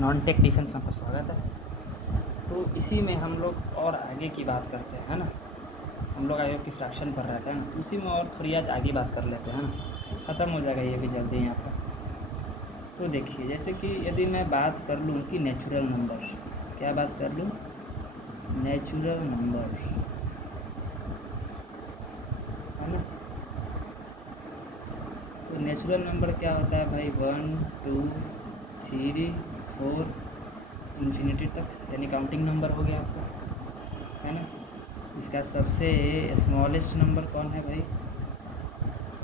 Non tech defence में आपका स्वागत है। तो इसी में हम लोग और आगे की बात करते हैं, है ना। हम लोग आयोग की फ्रैक्शन पढ़ रहे थे ना, तो उसी में और थोड़ी आज आगे बात कर लेते हैं ना, ख़त्म हो जाएगा ये भी जल्दी यहाँ पर। तो देखिए, जैसे कि यदि मैं बात कर लूँ कि नेचुरल नंबर, क्या बात कर लूँ, नेचुरल नंबर, है ना। तो नेचुरल नंबर क्या होता है भाई, 1 2 3 4 इन्फिनिटी तक, यानी काउंटिंग नंबर हो गया आपका, है ना। इसका सबसे स्मॉलेस्ट नंबर कौन है भाई,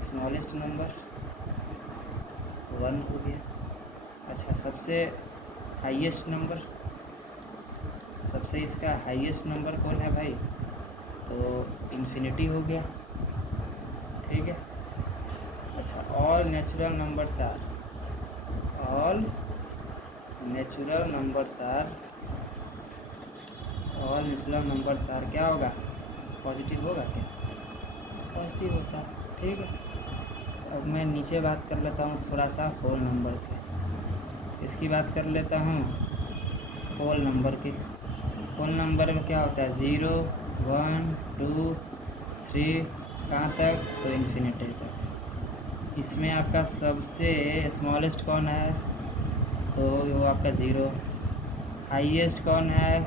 स्मॉलेस्ट नंबर 1 हो गया। अच्छा, सबसे हाईएस्ट नंबर, सबसे इसका हाईएस्ट नंबर कौन है भाई, तो इन्फिनिटी हो गया, ठीक है। अच्छा, all natural numbers are, all natural numbers are, all natural numbers are क्या होगा, पॉजिटिव होगा क्या, पॉजिटिव होता है, ठीक है। अब मैं नीचे बात कर लेता हूँ थोड़ा सा होल नंबर के, इसकी बात कर लेता हूँ होल नंबर की। होल नंबर में क्या होता है, 0 1 2 3 कहाँ तक, तो इन्फिनिटी तक। इसमें आपका सबसे स्मॉलेस्ट कौन है, तो वो आपका 0। हाईएस्ट कौन है,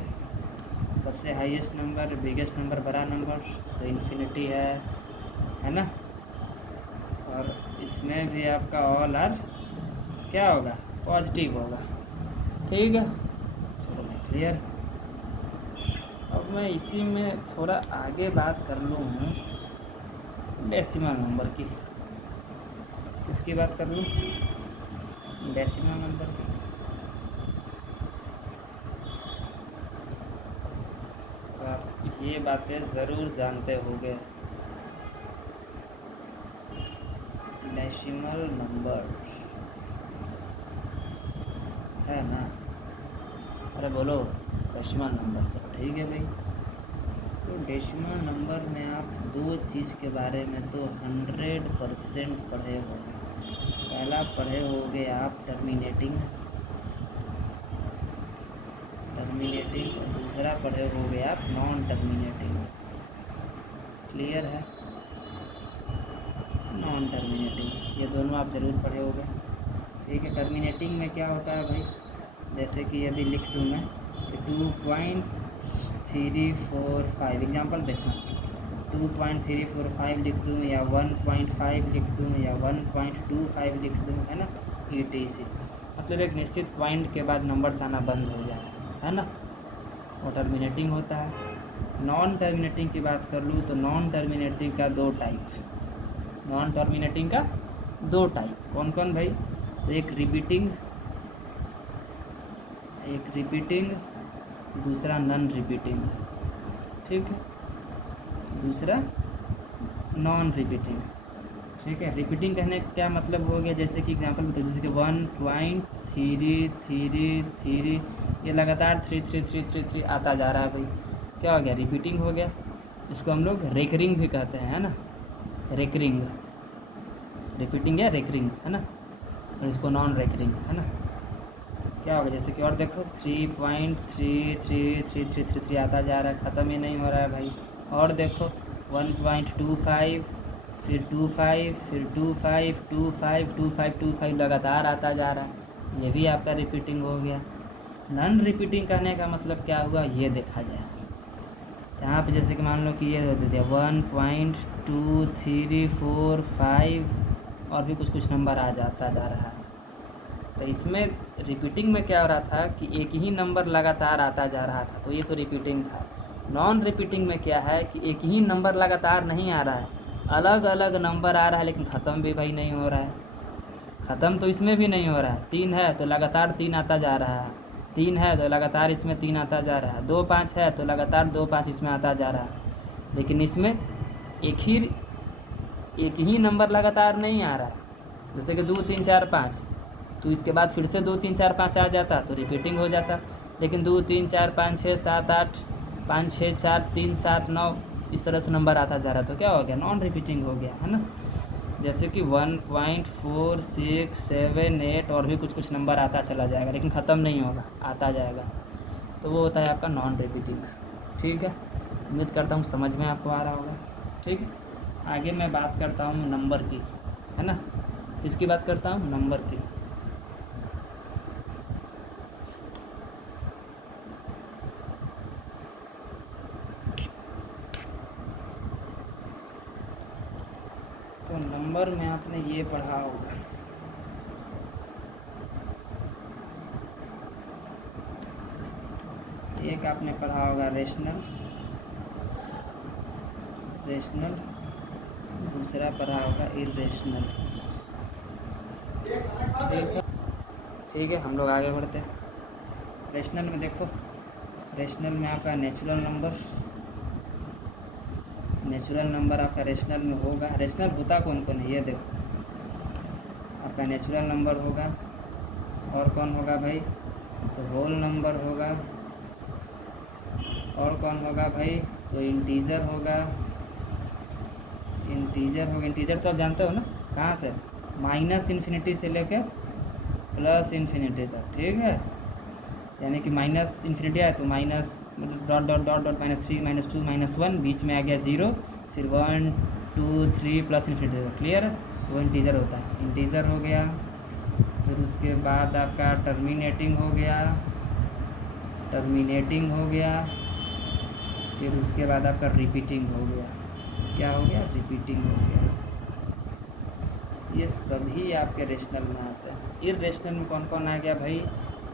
सबसे हाईएस्ट नंबर, बिगेस्ट नंबर, बड़ा नंबर, तो इन्फिनिटी है ना। और इसमें भी आपका ऑल आर क्या होगा, पॉजिटिव होगा, ठीक है। चलो क्लियर। अब मैं इसी में थोड़ा आगे बात कर लूँ डेसिमल नंबर की, किसकी बात कर लूँ, डेसिमल नंबर की। तो आप ये बातें ज़रूर जानते होंगे, डेसिमल नंबर, है ना। अरे बोलो डेसिमल नंबर, चलो ठीक है भाई। तो डेसिमल नंबर में आप दो चीज़ के बारे में तो 100% पढ़े होंगे। पहला पढ़े होंगे आप टर्मिनेटिंग, और दूसरा पढ़े होंगे आप नॉन टर्मिनेटिंग, क्लियर है। नॉन टर्मिनेटिंग ये दोनों आप ज़रूर पढ़े होंगे, ठीक है। टर्मिनेटिंग में क्या होता है भाई, जैसे कि यदि लिख दूँ मैं 2.345, एग्जांपल देखना, 2.345 लिख दूँ या 1.5 लिख दूँ या 1.25 लिख दूँ, है ना, ETC, मतलब एक निश्चित पॉइंट के बाद नंबर्स आना बंद हो जाए, है ना, वो टर्मिनेटिंग होता है। नॉन टर्मिनेटिंग की बात कर लूँ तो नॉन टर्मिनेटिंग का दो टाइप, नॉन टर्मिनेटिंग का दो टाइप कौन कौन भाई, तो एक रिपीटिंग, दूसरा नॉन रिपीटिंग, ठीक है, दूसरा नॉन रिपीटिंग, ठीक है। रिपीटिंग कहने का क्या मतलब हो गया, जैसे कि एग्जांपल बताओ, जैसे कि 1.333 ये लगातार 3333 आता जा रहा है भाई, क्या हो गया, रिपीटिंग हो गया। इसको हम लोग रेकरिंग भी कहते हैं, है ना, रेकरिंग, रिपीटिंग है रेकरिंग, है ना, और इसको नॉन रेकरिंग, है ना। क्या होगा, जैसे कि और देखो 3.33333 आता जा रहा है, ख़त्म ही नहीं हो रहा है भाई। और देखो 1.25, फिर 25, फिर 25 25 25 25 लगातार आता जा रहा है, ये भी आपका रिपीटिंग हो गया। नॉन रिपीटिंग कहने का मतलब क्या हुआ, ये देखा जाए यहाँ पे, जैसे कि मान लो कि ये दे दिया 1.2345 और भी कुछ नंबर आ जाता जा रहा है। तो इसमें रिपीटिंग में क्या हो रहा था कि एक ही नंबर लगातार आता जा रहा था, तो ये तो रिपीटिंग था। नॉन रिपीटिंग में क्या है कि एक ही नंबर लगातार नहीं आ रहा है, अलग अलग नंबर आ रहा है, लेकिन ख़त्म भी भाई नहीं हो रहा है। ख़त्म तो इसमें भी नहीं हो रहा है, 3 है तो लगातार 3 आता जा रहा है, 3 है तो लगातार इसमें 3 आता जा रहा है, 2 5 है तो लगातार 2 5 इसमें आता जा रहा है। लेकिन इसमें एक ही नंबर लगातार नहीं आ रहा है, जैसे कि 2 3 4 5, तो इसके बाद फिर से 2 3 4 5 आ जाता तो रिपीटिंग हो जाता। लेकिन 2 3 4 5 6 7 8 5 6 4 3 7 9 इस तरह से नंबर आता जा रहा, तो क्या हो गया, नॉन रिपीटिंग हो गया, है ना। जैसे कि 1.4678 और भी कुछ कुछ नंबर आता चला जाएगा, लेकिन ख़त्म नहीं होगा, आता जाएगा, तो वो होता है आपका नॉन रिपीटिंग। ठीक है, उम्मीद करता हूँ समझ में आपको आ रहा होगा। ठीक है, आगे मैं बात करता हूँ नंबर की, है ना। इसकी बात करता हूँ नंबर की। तो नंबर में आपने ये पढ़ा होगा, एक आपने पढ़ा होगा रेशनल, दूसरा पढ़ा होगा इरेशनल। ठीक है, हम लोग आगे बढ़ते हैं। रेशनल में देखो, रेशनल में आपका नेचुरल नंबर आपका रेशनल में होगा। रेशनल होता कौन कौन है ये देखो, आपका नेचुरल नंबर होगा, और कौन होगा भाई, तो होल नंबर होगा, और कौन होगा भाई, तो इंटीजर होगा। इंटीजर तो आप जानते हो ना, कहाँ से, माइनस इन्फिनिटी से लेकर प्लस इन्फिनिटी तक। ठीक है, यानी कि माइनस इन्फिनिटी है तो माइनस मतलब डॉट डॉट डॉट डॉट -3 -2 -1, बीच में आ गया 0, फिर 1 2 3 प्लस इन्फिनिटी तक। क्लियर है, वो इंटीजर होता है, इंटीजर हो गया। फिर उसके बाद आपका टर्मिनेटिंग हो गया, फिर उसके बाद आपका रिपीटिंग हो गया। क्या हो गया, रिपीटिंग हो गया। ये सभी आपके रेशनल में आते हैं। इरेशनल में कौन कौन आ गया भाई,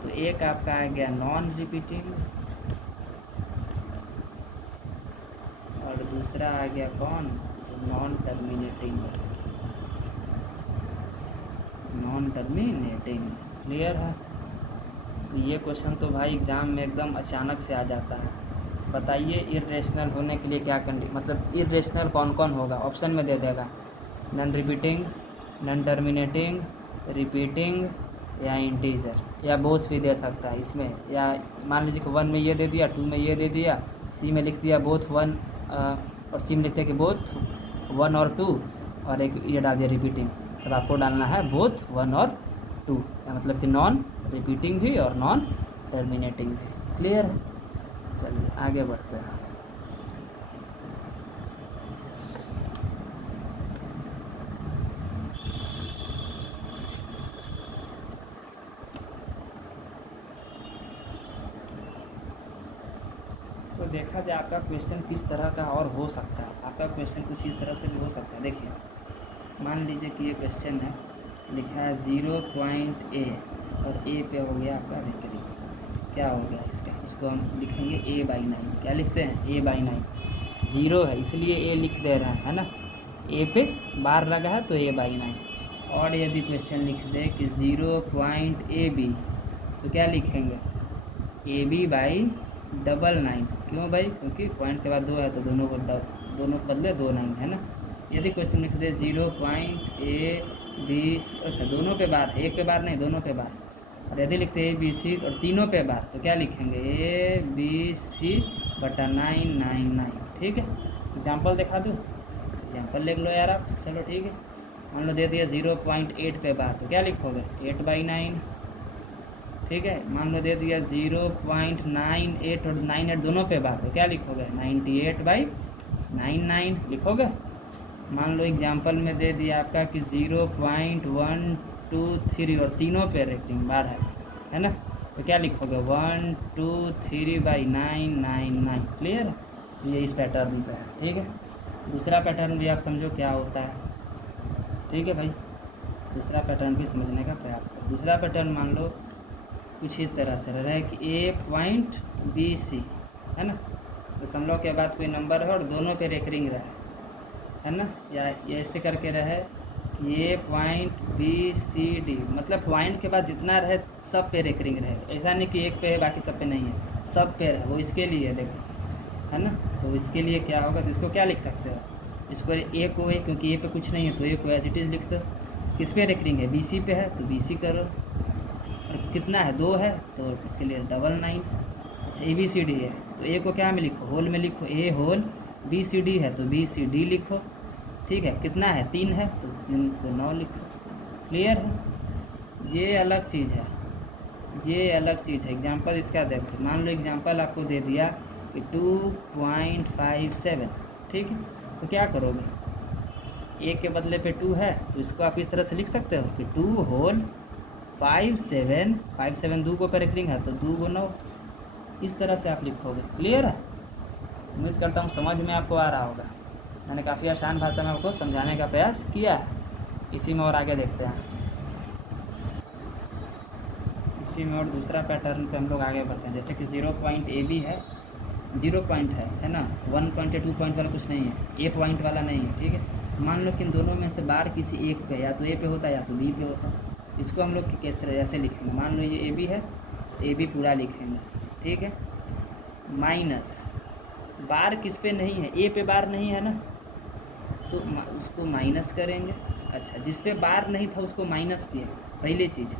तो एक आपका आ गया नॉन रिपीटिंग, और दूसरा आ गया कौन, तो नॉन टर्मिनेटिंग। क्लियर है। तो ये क्वेश्चन तो भाई एग्ज़ाम में एकदम अचानक से आ जाता है। बताइए इरेशनल होने के लिए क्या मतलब इरेशनल कौन कौन होगा, ऑप्शन में दे देगा, non repeating, non terminating, repeating या इंटीजर, या बोथ भी दे सकता है इसमें। या मान लीजिए कि 1 में ये दे दिया, 2 में ये दे दिया, सी में लिख दिया बोथ 1 और सी में लिखते हैं कि बोथ 1 और 2, और एक ये डाल दिया रिपीटिंग। तब आपको डालना है बोथ 1 और 2, या मतलब कि नॉन रिपीटिंग भी और नॉन टर्मिनेटिंग भी। क्लियर है, चलिए आगे बढ़ते हैं। तो देखा जाए आपका क्वेश्चन किस तरह का और हो सकता है। आपका क्वेश्चन कुछ इस तरह से भी हो सकता है। देखिए, मान लीजिए कि ये क्वेश्चन है, लिखा है 0.a और a पे हो गया आपका रेकरिंग। क्या हो गया इसको हम लिखेंगे a/9। क्या लिखते हैं, a/9। 0 है इसलिए a लिख दे रहे हैं, है ना, a पे बार लगा है तो a/9। और यदि क्वेश्चन लिख दे कि 0.ab, तो क्या लिखेंगे, ab/9। क्यों भाई, क्योंकि पॉइंट के बाद 2 है तो दोनों को बदले 2 9, है ना। यदि क्वेश्चन लिख दे 0.ab, अच्छा दोनों पे बार, एक पे बार नहीं दोनों पे बार, और यदि लिखते ABC और तीनों पे बार, तो क्या लिखेंगे, ABC/999। ठीक है, एग्जाम्पल दिखा दूँ, एग्जाम्पल लिख लो यार आप। चलो ठीक है, मान लो दे दिया 0.8 पे बार, तो क्या लिखोगे, 8/9। ठीक है, मान लो दे दिया 0.98 और 98 दोनों पे बार, तो क्या लिखोगे, 98/99 लिखोगे। मान लो एग्जाम्पल में दे दिया आपका कि 0.123 और तीनों पे रेटिंग बार है ना, तो क्या लिखोगे, 123/999। क्लियर है, तो ये इस पैटर्न पे है। ठीक है, दूसरा पैटर्न भी आप समझो क्या होता है। ठीक है भाई, दूसरा पैटर्न भी समझने का प्रयास करो। दूसरा पैटर्न मान लो कुछ इस तरह से रहा है कि A.BC, है ना, दशमलव के बाद कोई नंबर है और दोनों पे रेकरिंग रहा है ना, या ये ऐसे करके रहे कि A.BCD, मतलब पॉइंट के बाद जितना रहे सब पे रेकरिंग रहे। ऐसा नहीं कि एक पे है बाकी सब पे नहीं है, सब पे है, वो इसके लिए देखो, है ना। तो इसके लिए क्या होगा, तो इसको क्या लिख सकते हो, इसको A को A, क्योंकि A पे कुछ नहीं है तो A को एज इट इज़ लिख दो। किस पे रेकरिंग है, BC पे है तो BC करो, और कितना है, 2 है तो इसके लिए 999। अच्छा ABCD है तो A को क्या में लिखो, होल में लिखो, A होल, BCD है तो BCD लिखो। ठीक है, कितना है 3 है तो 3 को 9 लिखो। क्लियर है? ये अलग चीज़ है, ये अलग चीज़ है। एग्जाम्पल इसका देखो, मान लो एग्जाम्पल आपको दे दिया कि 2.57, ठीक है, तो क्या करोगे, ए के बदले पे 2 है तो इसको आप इस तरह से लिख सकते हो कि 2 होल 57 2 को पेरेक्रिंग है तो 2 को 9, इस तरह से आप लिखोगे। क्लियर है? उम्मीद करता हूँ समझ में आपको आ रहा होगा। मैंने काफ़ी आसान भाषा में आपको समझाने का प्रयास किया है। इसी में और आगे देखते हैं, इसी में और दूसरा पैटर्न पे हम लोग आगे बढ़ते हैं। जैसे कि 0 पॉइंट ए बी है, 0 पॉइंट है ना, 1 पॉइंट या 2 पॉइंट वाला कुछ नहीं है, ए पॉइंट वाला नहीं है, ठीक है। मान लो कि इन दोनों में से बार किसी एक पे या तो ए पे होता है या तो बी पे होता है। इसको हम लोग किस तरह ऐसे लिखेंगे, मान लो ये ए बी है तो ए बी पूरा लिखेंगे, ठीक है। माइनस बार किस पे नहीं है, ए पे बार नहीं है ना, तो उसको माइनस करेंगे। अच्छा, जिस पे बार नहीं था उसको माइनस किया, पहली चीज़।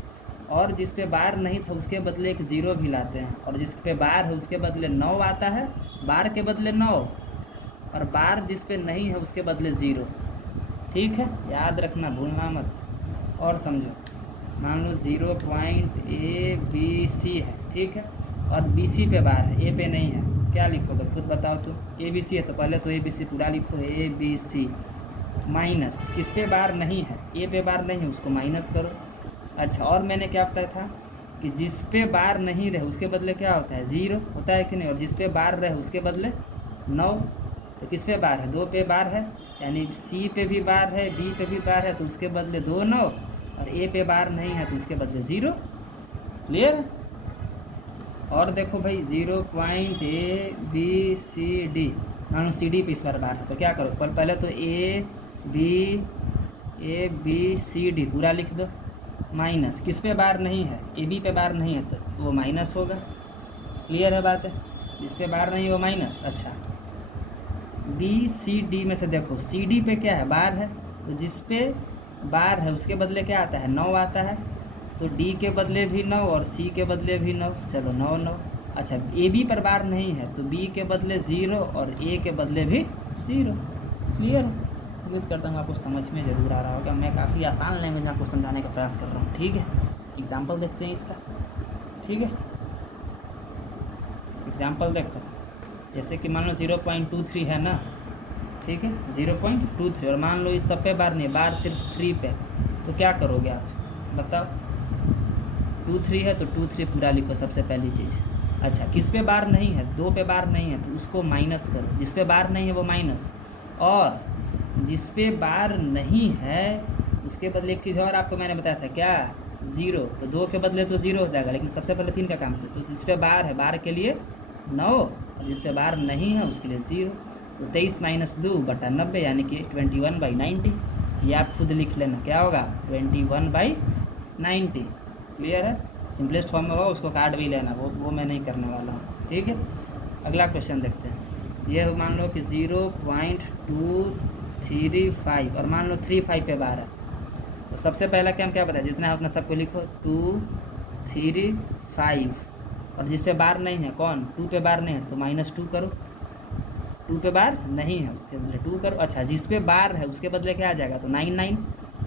और जिस पे बार नहीं था उसके बदले एक 0 भी लाते हैं, और जिस पे बार है उसके बदले 9 आता है, बार के बदले 9, और बार जिस पे नहीं है उसके बदले 0। ठीक है, याद रखना, भूलना मत। और समझो, मान लो 0 पॉइंट ए बी सी है, ठीक है, और बी सी पे बार है, ए पे नहीं है, क्या लिखोगे खुद बताओ तुम। ए बी सी है तो पहले तो ए बी सी पूरा लिखो, ए बी सी माइनस किस पे बार नहीं है, ए पे बार नहीं है उसको माइनस करो। अच्छा, और मैंने क्या बताया था कि जिस पे बार नहीं रहे उसके बदले क्या होता है, 0 होता है कि नहीं, और जिस पे बार रहे उसके बदले 9। तो किस पे बार है, 2 पे बार है, यानी सी पे भी बार है, बी पे भी बार है तो उसके बदले 2 9, और ए पे बार नहीं है तो उसके बदले 0। क्लियर है? और देखो भाई 0 point A B C D, मान लो सी डी पे इस बार बार है तो क्या करो, पहले तो ए बी सी डी पूरा लिख दो, माइनस किस पे बार नहीं है, ए बी पे बार नहीं है तो वो माइनस होगा। क्लियर है बात है? जिस पे बार नहीं वो माइनस। अच्छा, बी सी डी में से देखो सी डी पे क्या है, बार है, तो जिस पे बार है उसके बदले क्या आता है, 9 आता है, तो डी के बदले भी 9 और सी के बदले भी 9, चलो 9 9। अच्छा, ए बी पर बार नहीं है तो बी के बदले 0 और ए के बदले भी 0। क्लियर है? उम्मीद करता हूँ आपको समझ में ज़रूर आ रहा होगा। मैं काफ़ी आसान लैंग्वेज में आपको समझाने का प्रयास कर रहा हूँ, ठीक है। एग्जाम्पल देखते हैं इसका, ठीक है। एग्जाम्पल देखो, जैसे कि मान लो 0.23 है ना, ठीक है, 0.23, और मान लो इस सब पे बार नहीं, बार सिर्फ 3 पे, तो क्या करोगे आप बताओ। 23 है तो 23 पूरा लिखो, सबसे पहली चीज़। अच्छा, किस पे बार नहीं है, 2 पे बार नहीं है तो उसको माइनस करो, जिस पे बार नहीं है वो माइनस, और जिस पे बार नहीं है उसके बदले एक चीज़ और आपको मैंने बताया था क्या, 0, तो 2 के bदले तो 0 हो जाएगा, लेकिन सबसे पहले 3 का काम था, तो जिस पे बार है बार के लिए 9, और जिस पे बार नहीं है उसके लिए 0, तो 23 - 2 बटा 90 यानी कि 21/90। ये आप खुद लिख लेना, क्या होगा 21/90। क्लियर है? सिंपलेस्ट फॉर्म में होगा, उसको काट भी लेना, वो मैं नहीं करने वाला हूँ, ठीक है। अगला क्वेश्चन देखते हैं। ये मान लो कि 0.235 और मान लो 35 पे बार है, तो सबसे पहला काम क्या बताया, जितना है उतना सबको लिखो, 235, और जिस पे बार नहीं है कौन, 2 पे बार नहीं है तो -2 करो, 2 पे बार नहीं है उसके बदले 2 करो। अच्छा, जिस पे बार है उसके बदले क्या आ जाएगा, तो 9 9,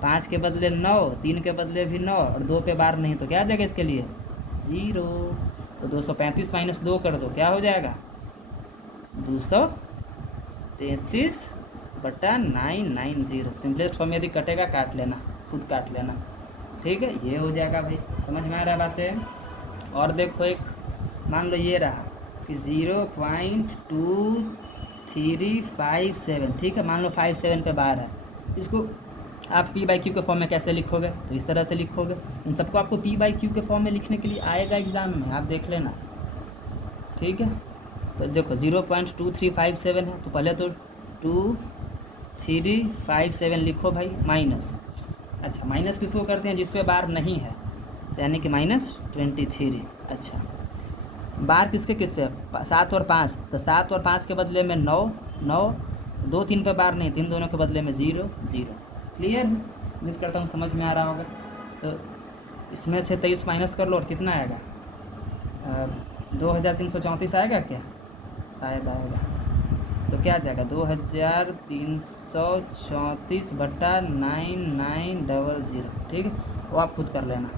5 के बदले 9, 3 के बदले भी 9, और 2 पे बार नहीं तो क्या आ जाएगा इसके लिए 0। तो 235 - 2 कर दो, क्या हो जाएगा 233/990। सिंपलेस्ट फॉर्म यदि कटेगा काट लेना, खुद काट लेना, ठीक है। ये हो जाएगा भाई, समझ में आ रहा बातें। और देखो एक मान लो ये रहा कि 0.2357, ठीक है, मान लो 57 पे बार है, इसको आप P/Q के फॉर्म में कैसे लिखोगे, तो इस तरह से लिखोगे। इन सबको आपको P/Q के फॉर्म में लिखने के लिए आएगा एग्जाम में, आप देख लेना, ठीक है। तो देखो 0.2357 है तो पहले तो 2357 लिखो भाई, माइनस। अच्छा, माइनस किसको करते हैं, जिस पे बार नहीं है, यानी कि -23। अच्छा, बार किसके किस पे, 7 और 5, तो 7 और 5 के बदले में 9 9, 2 3 पे बार नहीं, 3 दोनों के बदले में 0 0। क्लियर है? उम्मीद करता हूँ समझ में आ रहा होगा। तो इसमें से 23 माइनस कर लो और कितना आएगा, 2334 आएगा क्या, शायद आएगा, तो क्या आ जाएगा 2334/9900, ठीक है। वो आप खुद कर लेना।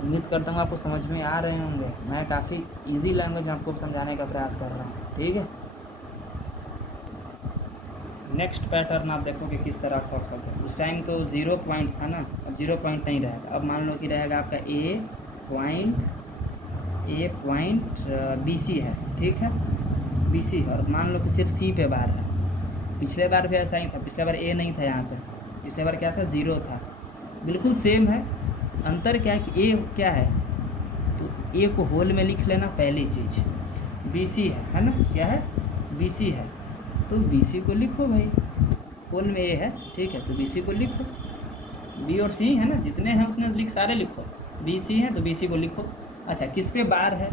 उम्मीद करता हूँ आपको समझ में आ रहे होंगे। मैं काफ़ी इजी लैंग्वेज में आपको समझाने का प्रयास कर रहा हूँ, ठीक है। नेक्स्ट पैटर्न आप देखो कि किस तरह सॉल्व सकते हैं। उस टाइम तो 0 पॉइंट था ना, अब 0 पॉइंट नहीं रहेगा। अब मान लो कि रहेगा आपका ए पॉइंट बी सी है, ठीक है, बी सी है, और मान लो कि सिर्फ सी पे बार है। पिछले बार भी ऐसा ही था, पिछले बार ए नहीं था यहाँ पे, पिछले बार क्या था 0 था। बिल्कुल सेम है, अंतर क्या है कि ए क्या है, तो ए को होल में लिख लेना पहली चीज़। बी सी है ना, क्या है बी सी है, तो बी सी को लिखो भाई, होल में ए है, ठीक है, तो बी सी को लिखो। बी और सी है ना, जितने हैं उतने सारे लिखो। बी सी है तो बी सी को लिखो। अच्छा, किस पे बार है,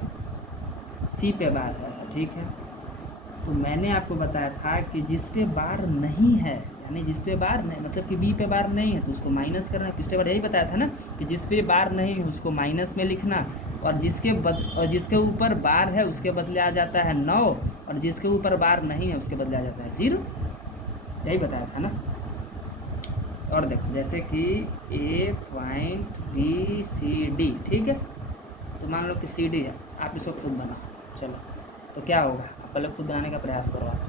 सी पे बार है, ऐसा ठीक है। तो मैंने आपको बताया था कि जिस पे बार नहीं है, यानी जिस पे बार नहीं मतलब कि बी पे बार नहीं है तो उसको माइनस करना है। पिछले बार यही बताया था ना कि जिस पे बार नहीं है उसको माइनस में लिखना, और जिसके ऊपर बार है उसके बदले आ जाता है 9, और जिसके ऊपर बार नहीं है उसके बदले आ जाता है 0। यही बताया था ना। और देखो जैसे कि ए पॉइंट बी सी डी, ठीक है, तो मान लो कि सी डी है, आप इसको खुद बनाओ। चलो, तो क्या होगा, आप पहले खुद बनाने का प्रयास करो। आप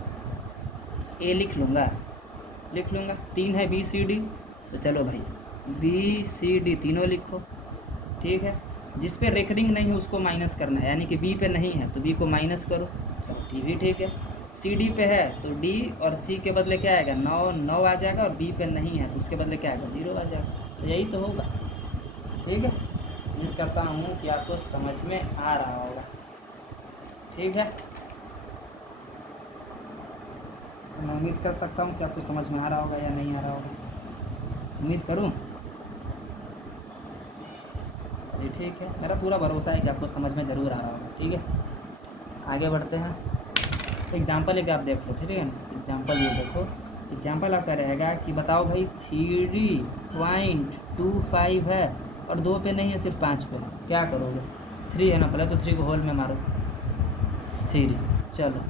ए लिख लूँगा 3 है बी सी डी, तो चलो भाई बी सी डी तीनों लिखो, ठीक है। जिस पे रेकरिंग नहीं है उसको माइनस करना है, यानी कि बी पे नहीं है तो बी को माइनस करो, चलो ठीक है। सी डी पे है तो डी और सी के बदले क्या आएगा 9 आ जाएगा, और बी पे नहीं है तो उसके बदले क्या आएगा 0 आ जाएगा। तो यही तो होगा, ठीक है। उम्मीद करता हूँ कि आपको समझ में आ रहा होगा, ठीक है। तो मैं उम्मीद कर सकता हूँ कि आपको समझ में आ रहा होगा या नहीं आ रहा होगा, उम्मीद करूँ। चलिए ठीक है, मेरा पूरा भरोसा है कि आपको समझ में ज़रूर आ रहा होगा, ठीक है। आगे बढ़ते हैं। एग्जाम्पल एक आप देख लो, ठीक है ना। एग्जाम्पल ये देखो, एग्जाम्पल आपका रहेगा कि बताओ भाई 3.25 है और 2 पे नहीं है, सिर्फ 5 पे है, क्या करोगे। 3 है ना, पहले तो 3 को होल में मारो, 3, चलो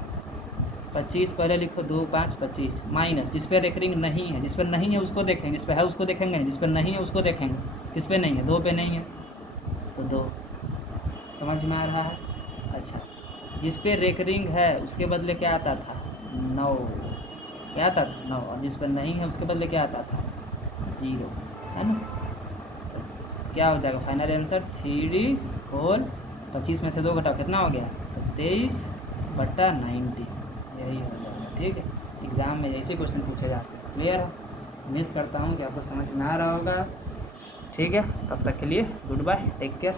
25 पहले लिखो, 2 5 25, माइनस जिस पे रेकरिंग नहीं है, जिस पर नहीं है उसको देखेंगे, जिस पर है उसको देखेंगे नहीं, जिस पर नहीं है उसको देखेंगे। किस पे नहीं है, 2 पे नहीं है तो 2, समझ में आ रहा है। अच्छा, जिस पे रेकरिंग है उसके बदले क्या आता था 9, क्या आता था 9, और जिस पर नहीं है उसके बदले क्या आता था 0, है ना। तो क्या हो जाएगा फाइनल आंसर 3 होल 25 में से 2 घटाओ, कितना हो गया, तो 23/90, यही हो जाएगा, ठीक है। एग्ज़ाम में ऐसे क्वेश्चन पूछे जाते हैं, क्लियर है। उम्मीद करता हूँ कि आपको समझ में आ रहा होगा, ठीक है। तब तक के लिए गुड बाय, टेक केयर।